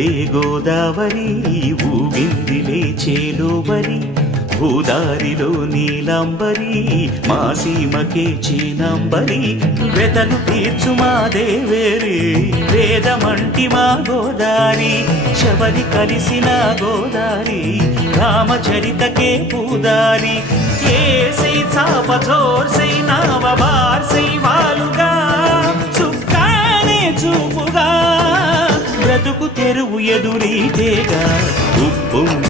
ఊగెనులే గోదావరి ఊగిందిలే చేలోబరి భూదారిలో నీలంబరి మా సీమకే చీనంబరి వెతలు తీర్చు మా దేవేరి వేదమంటి మా గోదారి శబరి కలిసిన గోదారి రామచరితకే పూదారి ఏసై చాప చోర్సై నావ బార్సై వాలుగా చుక్కానే చూపుగా బ్రతుకు తెరువు ఎదురీతేగా ఉప్పు